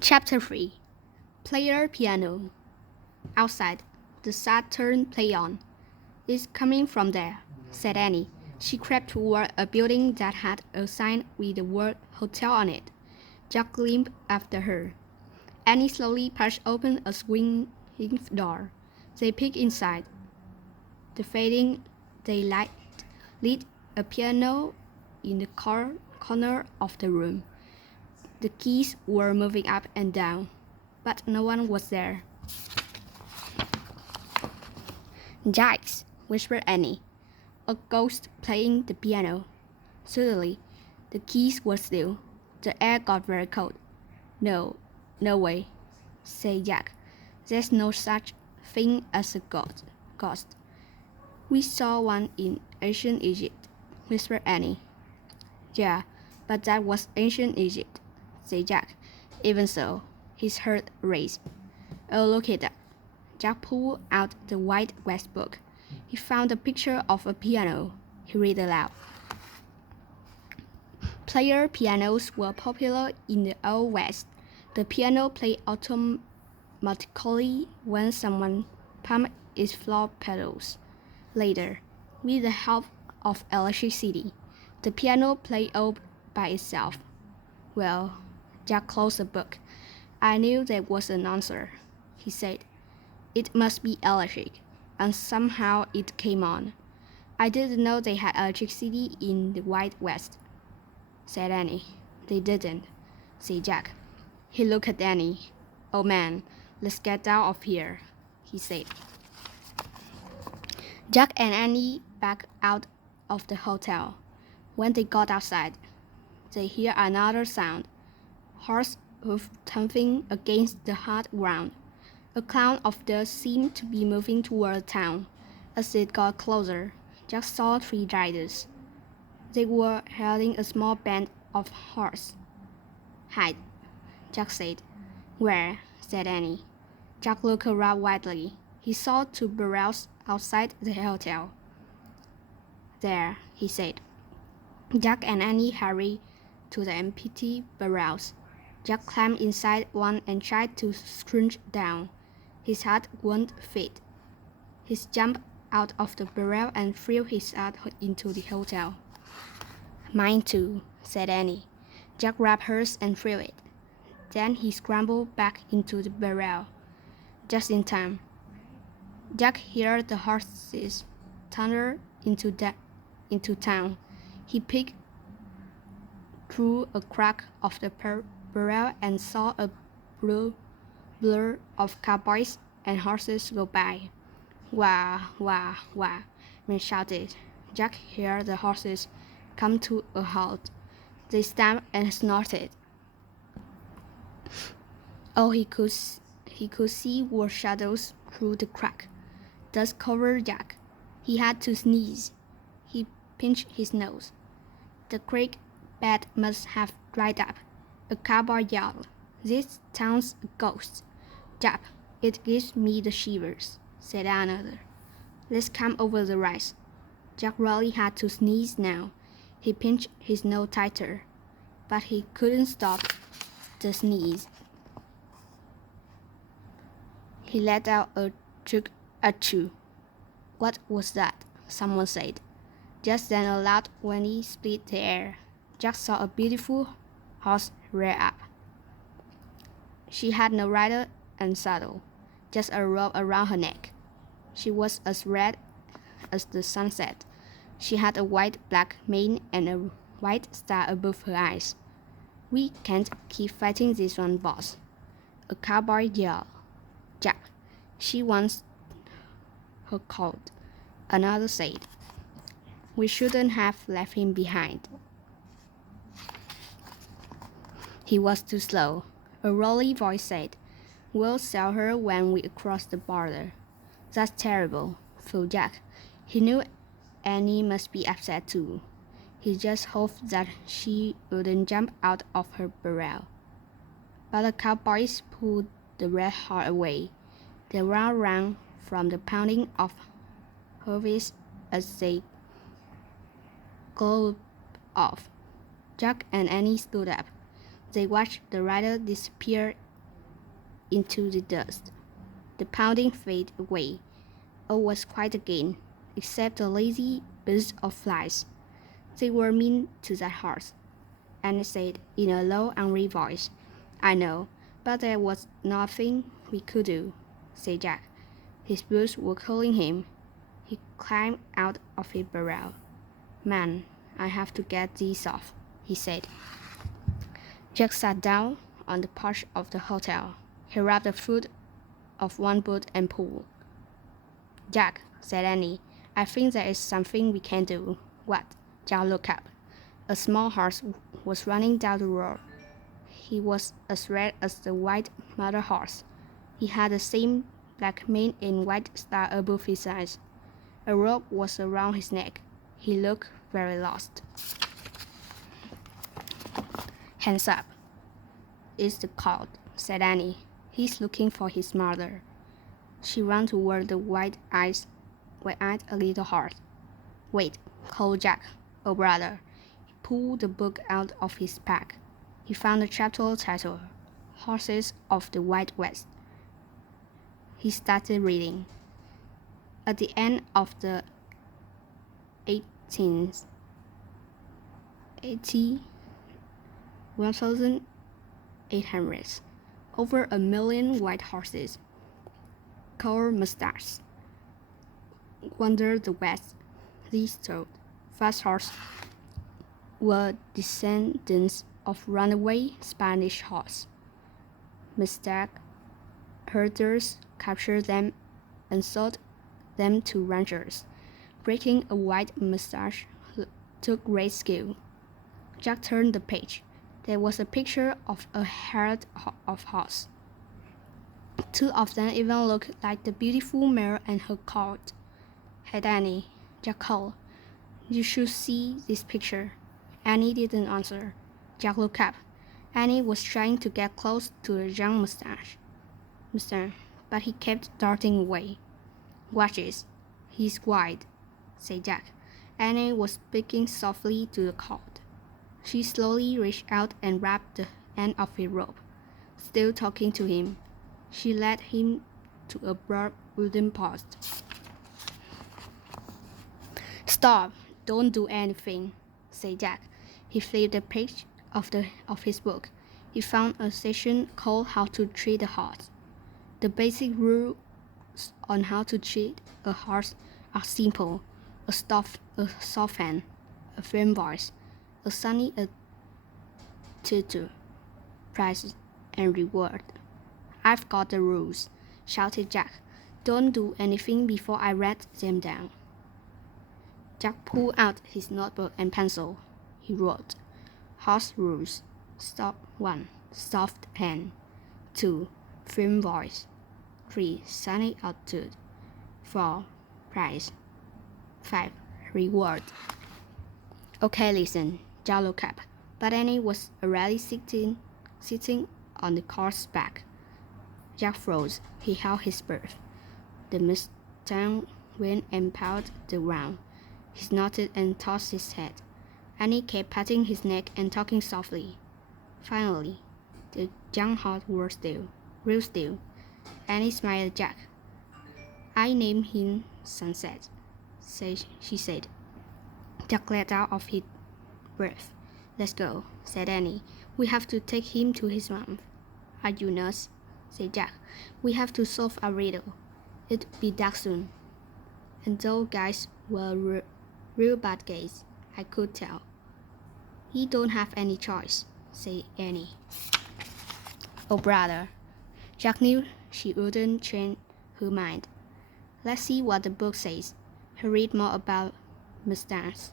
Chapter 3. Player Piano. Outside, the Saturn played on. "It's coming from there," said Annie. She crept toward a building that had a sign with the word hotel on it. Jack limped after her. Annie slowly pushed open a swinging door. They peeked inside. The fading daylight lit a piano in the corner of the room. The keys were moving up and down, but no one was there. "Yikes," whispered Annie. "A ghost playing the piano." Suddenly, the keys were still. The air got very cold. "No, no way," said Jack. "There's no such thing as a ghost." "We saw one in ancient Egypt," whispered Annie. "Yeah, but that was ancient Egypt," said Jack. "Even so," his heart raced. "Oh, look at that." Jack pulled out the White West book. He found a picture of a piano. He read aloud. Player pianos were popular in the Old West. The piano played automatically when someone pumped its floor pedals. Later, with the help of electricity, the piano played all by itself. "Well," Jack closed the book. "I knew there was an answer," he said. "It must be electric, and somehow it came on." "I didn't know they had electricity in the Wild West," said Annie. "They didn't," said Jack. He looked at Annie. "Oh man, let's get out of here," he said. Jack and Annie backed out of the hotel. When they got outside, they heard another sound, horse hoof thumping against the hard ground. A cloud of dust seemed to be moving toward town. As it got closer, Jack saw 3 riders. They were heading a small band of horse. "Hide," Jack said. "Where?" said Annie. Jack looked around wildly. He saw 2 barrels outside the hotel. "There," he said. Jack and Annie hurried to the empty barrels. Jack climbed inside one and tried to scrunch down. His heart wouldn't fit. He jumped out of the barrel and threw his heart into the hotel. "Mine too," said Annie. Jack grabbed hers and threw it. Then he scrambled back into the barrel. Just in time. Jack heard the horses thunder into town. He peeked through a crack of the barrel and saw a blur of cowboys and horses go by. "Wah, wah, wah," men shouted. Jack heard the horses come to a halt. They stamped and snorted. All he could see were shadows through the crack. Dust covered Jack. He had to sneeze. He pinched his nose. The creek bed must have dried up. A cowboy yelled, "This town's a ghost." "Jap, it gives me the shivers," said another. "Let's come over the rise." Jack really had to sneeze now. He pinched his nose tighter, but he couldn't stop the sneeze. He let out a chug achoo. "What was that?" someone said. Just then a loud whinny split the air. Jack saw a beautiful horse rear up. She had no rider and saddle, just a rope around her neck. She was as red as the sunset. She had a white-black mane and a white star above her eyes. "We can't keep fighting this one, boss," a cowboy yelled. "Jack, she wants her coat," another said. "We shouldn't have left him behind. He was too slow," a rolly voice said. "We'll sell her when we cross the border." "That's terrible," thought Jack. He knew Annie must be upset too. He just hoped that she wouldn't jump out of her barrel. But the cowboys pulled the red horse away. The ground rang from the pounding of hooves as they galloped off. Jack and Annie stood up. They watched the rider disappear into the dust. The pounding faded away. All was quiet again, except a lazy buzz of flies. They were mean to that horse, Annie said in a low, angry voice. I know, but there was nothing we could do, said Jack. His boots were calling him. He climbed out of his burrow. Man, I have to get these off, he said. Jack sat down on the porch of the hotel. He rubbed the foot of one boot and pulled. Jack, said Annie, I think there is something we can do. What? Jack looked up. A small horse was running down the road. He was as red as the white mother horse. He had the same black mane and white star above his eyes. A rope was around his neck. He looked very lost. Hands up. It's the colt, said Annie. He's looking for his mother. She ran toward the wide-eyed little horse. Wait, called Jack. Oh, brother. He pulled the book out of his pack. He found the chapter titled, Horses of the Wild West. He started reading. At the end of the 1800s, over 1 million white horses, called mustangs, wandered the west. These fast horses were descendants of runaway Spanish horses. Mustang herders captured them and sold them to ranchers. Breaking a white mustache took great skill. Jack turned the page. There was a picture of a herd of horses. 2 of them even looked like the beautiful mare and her colt. Hey, Annie, Jack called. You should see this picture. Annie didn't answer. Jack looked up. Annie was trying to get close to the young Mustang, but he kept darting away. Watch this. He's wide, said Jack. Annie was speaking softly to the colt. She slowly reached out and wrapped the end of his rope. Still talking to him, she led him to a broad wooden post. Stop! Don't do anything, said Jack. He flipped the page of his book. He found a section called How to Treat a Horse. The basic rules on how to treat a horse are simple: a soft hand, a firm voice, a sunny attitude, prize and reward. I've got the rules, shouted Jack. Don't do anything before I write them down. Jack pulled out his notebook and pencil. He wrote, Horse rules. 1. Soft hand. 2. Firm voice. 3. Sunny attitude. 4. Prize. 5. Reward. Okay, listen, Jack looked up, but Annie was already sitting on the horse's back. Jack froze. He held his breath. The Mustang went and pawed the ground. He snorted and tossed his head. Annie kept patting his neck and talking softly. Finally, the young horse was still, real still. Annie smiled at Jack. I named him Sunset, she said. Jack let out of his breath. Let's go, said Annie. We have to take him to his mom. Are you nurse? Said Jack. We have to solve a riddle. It'll be dark soon. And those guys were real bad guys, I could tell. He don't have any choice, said Annie. Oh, brother. Jack knew she wouldn't change her mind. Let's see what the book says. He read more about mustangs.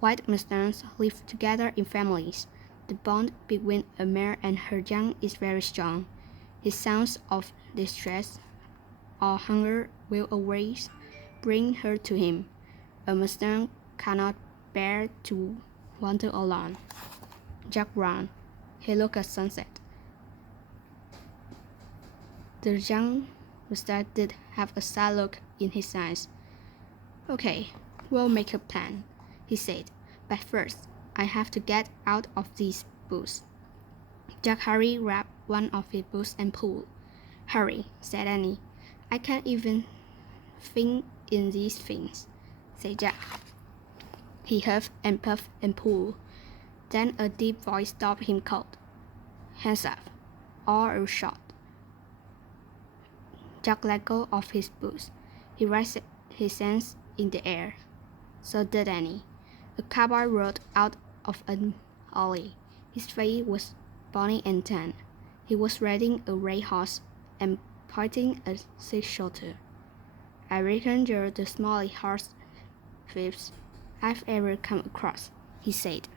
White mustangs live together in families. The bond between a mare and her young is very strong. His sounds of distress or hunger will always bring her to him. A mustang cannot bear to wander alone. Jack ran. He looked at Sunset. The young mustang did have a sad look in his eyes. Okay, we'll make a plan, he said. But first, I have to get out of these boots. Jack hurried grabbed one of his boots and pulled. Hurry, said Annie. I can't even think in these things, said Jack. He huffed and puffed and pulled. Then a deep voice stopped him cold. Hands up, or a shot. Jack let go of his boots. He raised his hands in the air. So did Annie. A cowboy rode out of an alley. His face was bony and tan. He was riding a red horse and pointing a six-shooter. I reckon you're the smallest horse thieves I've ever come across, he said.